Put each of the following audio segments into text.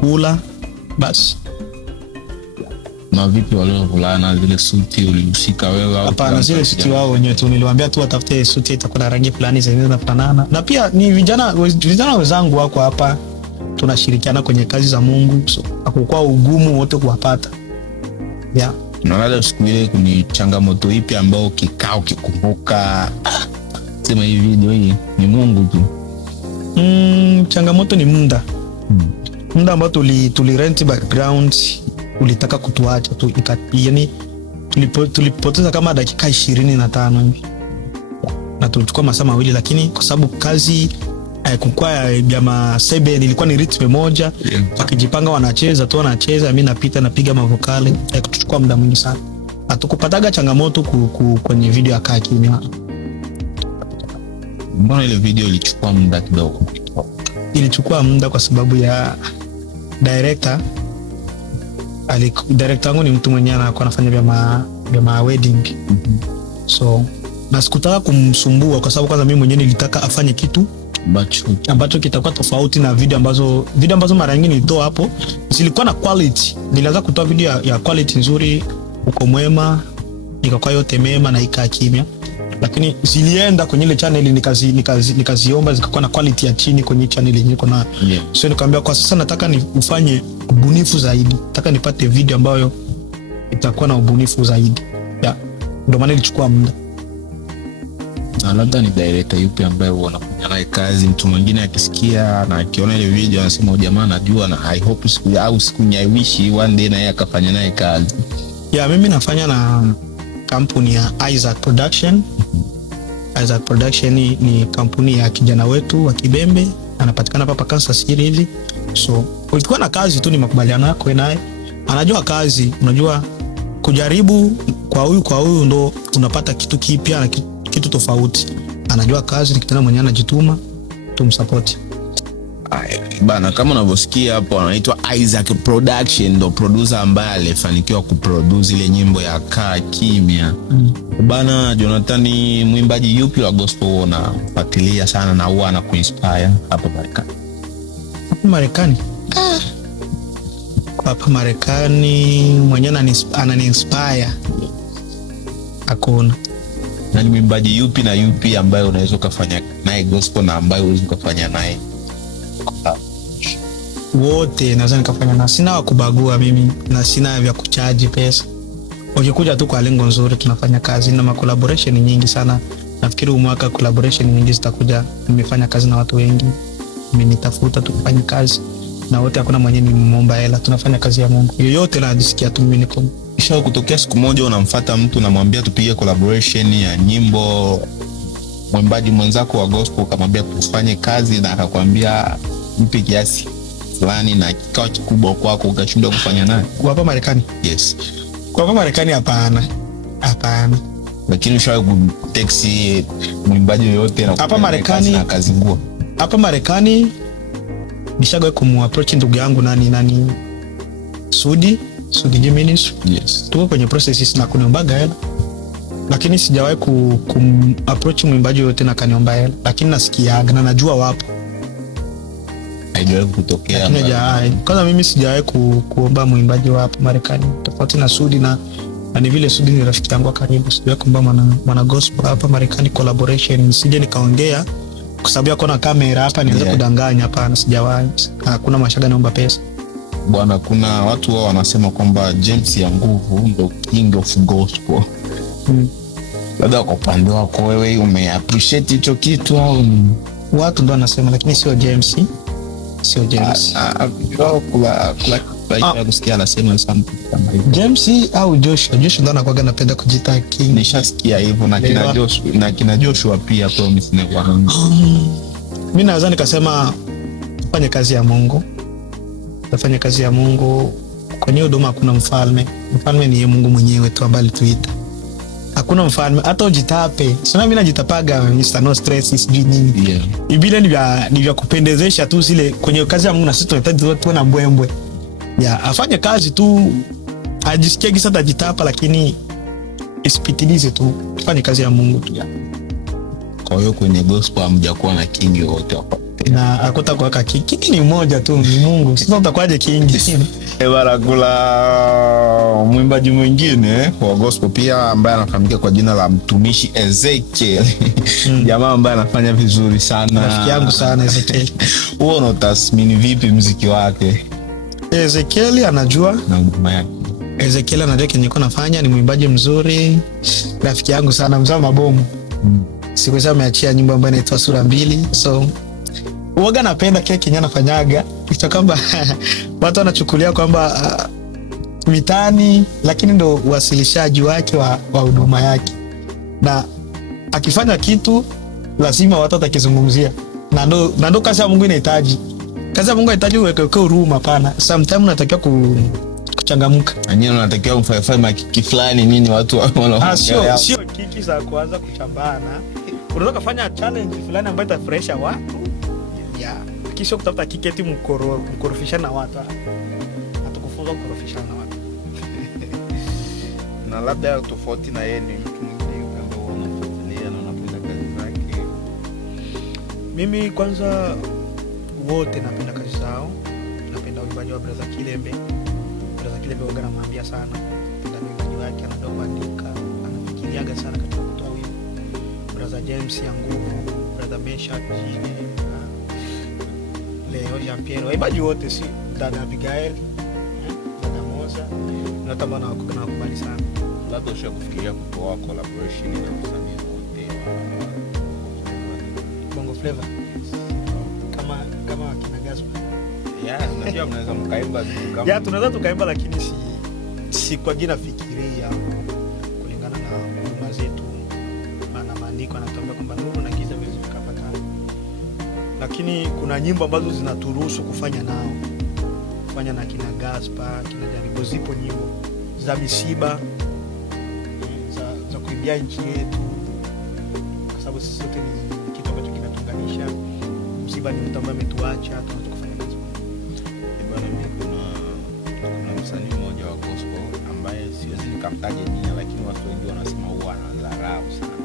kula basi. Na vipi wale vulana zile suti ulishika wewe au? Hapana, zile suti wao wenyewe tu, niliwaambia tu watafute suti itakuwa na rangi fulani zinazofanana. Na pia ni vijana wenzangu wako hapa, tunashirikiana kwenye kazi za Mungu, so hakukuwa ugumu wote kuwapata. Yeah. Na wale siku ile kuni changamoto ipi ambao kikao kikumbuka sema hii video hii ni Mungu tu? Changamoto ni muda. Muda ambao tuli rent background ulitaka kutuacha tu, yani tulipoteza kama dakika 25 hivi. Na tulichukua masaa mawili, lakini kwa sababu kazi kukua ya masebe ilikuwa ni ritme moja, wakijipanga wanacheza, mimi napita napiga mavokali, kutuchukua muda mwingi sana. Hatukupataga changamoto kwenye video ya Kaa Kimya. Mbona ile video ilichukua muda kidogo? Ilichukua muda kwa sababu ya director. Director wangu ni mtu mwenye anakuwa anafanya vya ma wedding. So na sikutaka kumsumbua kwa sababu kwanza mimi mwenyewe nilitaka afanye kitu ambacho kitakuwa tofauti na video ambazo mara nyingi nilitoa hapo zilikuwa na quality. Nilianza kutoa video ya quality nzuri, Uko Mwema, ikakuwa yote mema na Kaa Kimya, lakini zilienda kwenye ile channel nikaziomba zikakuwa na quality ya chini kwenye channel yenyewe kuna. So nikamwambia kwa sasa nataka ufanye ubunifu zaidi, nataka nipate video ambayo itakuwa na ubunifu zaidi. Yeah. Ndio maana ilichukua muda. Na labda ni director yupi ambaye unafanya naye kazi, mtu mwingine akisikia na akiona ile video anasema jamaa anajua, na I hope siku nyaiwishi one day na yeye akafanya naye kazi? Yeah, mimi nafanya na kampuni ya Isaac Production. Isaac Production ni kampuni ya kijana wetu wa Kibembe, anapatikana hapa Kansas City hivi. So ulikuwa na kazi tu, ni makubaliano yako naye, anajua kazi, unajua kujaribu kwa huyu ndo unapata kitu kipya na kitu tofauti. Anajua kazi, ni kitana mwenyewe anajituma, tumsupport. Bana, kama unavyosikia hapo anaitwa Isaac Production, ndo producer ambaye alifanikiwa kuproduce ile nyimbo ya Kaa Kimya. Bana, Jonathan, mwimbaji yupi wa gospel unafuatilia sana na huwa anakuinspire hapa Marekani? Hapa Marekani mwenyewe anani-inspire hakuna. Na ni mwimbaji yupi na yupi ambaye unaweza kufanya naye gospel na ambaye unaweza kufanya naye? Wote naweza nikafanya na, sina wa kubagua mimi na sina vya kuchaji pesa. Ukikuja tu kwa lengo nzuri tunafanya kazi, na collaboration nyingi sana. Nafikiri mwaka collaboration nyingi zitakuja. Nimefanya kazi na watu wengi, mmenitafuta tukifanya kazi na wote, hakuna mwenye ni muomba hela, tunafanya kazi ya Mungu. Yoyote najisikia tu mimi niko. Kisha kutokea siku moja unamfuata mtu na mwambia tupige collaboration ya nyimbo, mwimbaji mwenzako wa gospel kamwambia tufanye kazi na akakwambia mpe kiasi fulani na kikao kikubwa kwako ukashindwa kufanya naye? Kwa hapa Marekani? Yes. Kwa hapa Marekani hapana. Lakini ushawahi kuteksi mwimbaji yoyote na hapa Marekani na kazi nguo? Hapa Marekani nishaga kumapproach ndugu yangu nani Sudi Jimenez. Yes. Tuko kwenye processes na kuniombaga hela, lakini sijawahi approach mwimbaji yote na kaniomba hela, lakini nasikiaga na najua wapo. Haijawahi kutokea. Kwanza mimi sijawahi kuomba mwimbaji wa hapa Marekani, tofauti na Sudi na ni vile Sudi ni rafiki yangu karibu. Sijawahi kuomba mwana gospel hapa Marekani collaboration, nisije nikaongea kwa sababu yako na kamera hapa nianze kudanganya. Hapana, sijawahi. Hakuna mashaga naomba pesa. Bwana, kuna watu wao wanasema kwamba James ya Nguvu ndo king of gospel. Labda kwa upande wako wewe umeappreciate hicho kitu au ni watu ndo wanasema, lakini sio James. Sio James. Kusikia anasema something kama hivyo. James au Joshua ndo anakuwa anapenda kujita king. Nishasikia hivyo na kina Joshua pia promise na kwa Mungu. Mimi naweza nikasema fanya kazi ya Mungu. Tafanya kazi ya Mungu. Kwenye huduma hakuna mfalme. Mfalme ni Mungu mwenyewe tu ambaye alituita. Hakuna mfalme, hata ujitape. Sina mimi najitapaga Mr. No Stress sijui nini. Yeah. Ibile ni vya kupendezesha tu zile kwenye kazi ya Mungu, na sisi tunahitaji watu na mbwembwe. Ya, afanye kazi tu, ajisikie kisa tajitapa, lakini isipitilize tu. Fanye kazi ya Mungu tu ya. Kwa hiyo kwenye gospel hamjakuwa na king wote hapa. na akuta kuweka kingi ni moja tu, ni Mungu. Sasa utakwaje kingi? Bana, kula mwimbaji mwingine wa gospel pia ambaye anafahamika kwa jina la Mtumishi Ezekiel. Jamaa ambaye anafanya vizuri sana. Rafiki yangu sana Ezekiel. Wewe unatathmini vipi muziki wake? Ezekiel anajua na huduma yake. Ezekiel anajua kenye yuko nafanya, ni mwimbaji mzuri. Rafiki yangu sana, mzao mabomu. Siku hizi ameachia nyimbo ambayo inaitwa Sura 2. So uoga napenda kile kenye anafanyaga. Kitu kwamba watu wanachukulia kwamba mitani, lakini ndo uwasilishaji wake wa huduma yake. Na akifanya kitu lazima watu watakizungumzia. Na ndo kazi ya Mungu inahitaji. Kazi ya Mungu inahitaji uweke huruma pana. Sometimes unatakiwa kuchangamka. Anyewe unatakiwa umfanye makiki fulani nini watu wanaongea. Sio kiki za kuanza kuchambana. Unaweza kufanya challenge fulani ambayo itafresha watu. Yeah. Kisha kutafuta kiketi mkorofishana watu. Hatukufunza kukorofishana watu. Na labda tofauti na yeye ni mtu mwingine ambao unafuatilia na unapenda kazi zake. Mimi kwanza wote napenda kazi zao. Napenda uimbaji wa Brother Kilembe. Brother Kilembe waga namwambia sana. Napenda uimbaji wake, anajua kuandika, anafikiriaga sana katika kutoa wimbo. Brother James ya nguvu, Brother Mesha Jine, Leo Jean Pierre, waimbaji wote, si dada Abigail, dada Moza, natamani wakubali sana. Labda ushakufikiria kutoa collaboration na wasanii wote wa Bongo Flava kama kina Gaspar? Unajua mnaweza mkaimba vitu kama tunaweza tukaimba, lakini si kwa jina fikiria kulingana na huduma zetu. Maana maandiko yanatuambia kwamba nuru na giza viwezi vikapatana. Lakini kuna nyimbo ambazo zinaturuhusu kufanya na kina Gaspar, kina Jaribu. Zipo nyimbo za misiba, za kuimbia nchi yetu, kwa sababu sisi sote ni kitu ambacho kinatuunganisha. Msiba ni mtu ambaye ametuacha, tunataka kufanya kazi. Bwana, mimi kuna msanii mmoja wa gospel ambaye siwezi nikamtaja jina, lakini watu wengi wanasema huwa anadharau sana.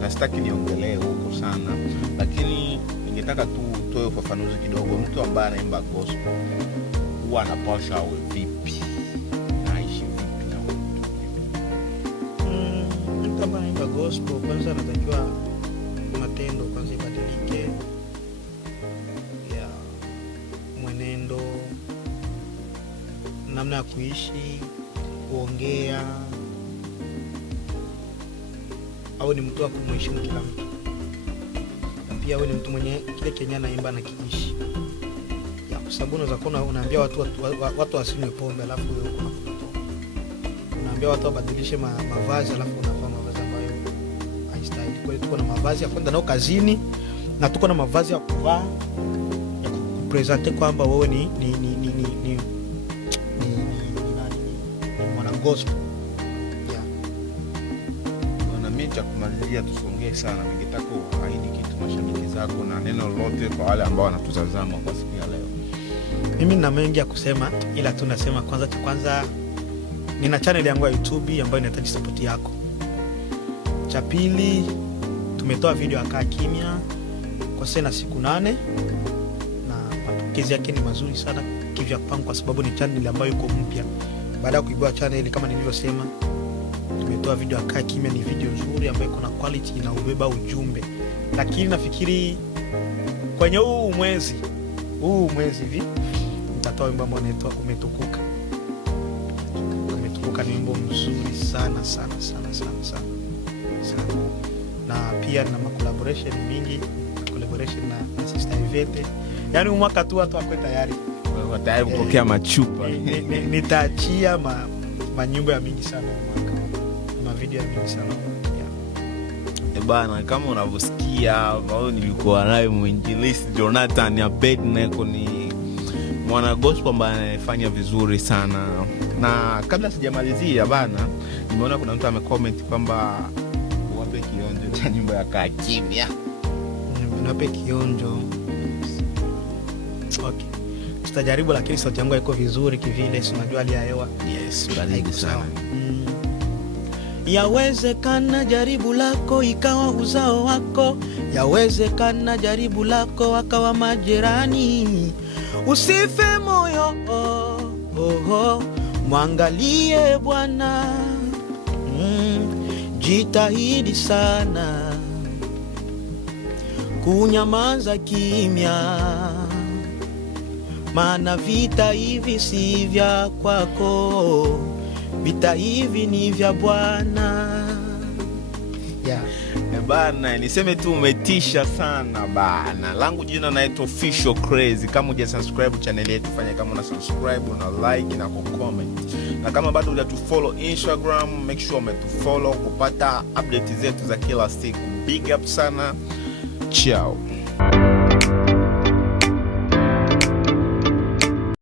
Na sitaki niongelee huko sana, lakini ningetaka tu utoe ufafanuzi kidogo. Mtu ambaye anaimba gospel huwa anapaswa awe vipi? Aishi vipi na watu? Mtu ambaye anaimba gospel kwanza anatakiwa matendo kwanza ibadilike. Mwenendo, namna ya kuishi, kuongea. Au ni mtu wa kumheshimu kila mtu. Na pia awe ni mtu mwenye kile Kenya anaimba na kiishi. Kwa sababu unaweza kuona unaambia watu wasinywe pombe alafu wewe uko unakunywa pombe. Unaambia watu wabadilishe mavazi alafu unavaa mavazi ambayo haistahili. Kwa hiyo tuko na mavazi ya kwenda nao kazini na tuko na mavazi ya kuvaa ya kupresente kwamba wewe ni mwana gospel. Mimi cha kumalizia tusongee sana, ningetaka uahidi kitu mashabiki zako na neno lolote kwa wale ambao wanatutazama kwa siku ya leo. Mimi nina mengi ya kusema, ila tu nasema kwanza nina channel yangu ya YouTube ambayo inahitaji support yako. Cha pili, tumetoa video ya Kaa Kimya kwa sasa siku 8 na mapokezi yake ni mazuri sana kivya kwangu, kwa sababu ni channel ambayo iko mpya. Baada ya kuibua channel kama nilivyosema, tumetoa video ya Kaa Kimya. Ni video nzuri ambayo iko na quality na ubeba ujumbe. Lakini nafikiri kwenye huu mwezi hivi nitatoa wimbo ambao unaitwa Umetukuka. Umetukuka ni wimbo mzuri sana. Na pia na collaboration mingi, na Sister Ivete. Yaani mwaka tu watu wako tayari kupokea machupa. Nitaachia manyimbo ya mingi sana mwaka. Video ya mingi sana. Bana, kama unavyosikia ambao nilikuwa naye mwinjilisti Jonathan Abednego, ni mwana gospel ambaye anafanya vizuri sana. Na kabla sijamalizia bana, nimeona kuna mtu amecomment kwamba wape kionjo cha nyimbo ya Kaa Kimya. Wape kionjo. Okay. Tutajaribu, lakini sauti yangu haiko vizuri kivile, si unajua hali ya hewa. Yes, baridi sana. Yawezekana jaribu lako ikawa uzao wako, yawezekana jaribu lako wakawa majirani. Usife moyo, mwangalie Bwana. Jitahidi sana kunyamaza kimya, maana vita hivi si vya kwako, vita hivi ni vya Bwana. Bana, niseme tu umetisha sana bana. Langu jina naitwa Official Crazy. Kama hujasubscribe channel yetu, fanya kama una subscribe, una like na kucomment. Na kama bado hujatufollow Instagram, make sure umetufollow kupata update zetu za kila siku. Big up sana. Ciao.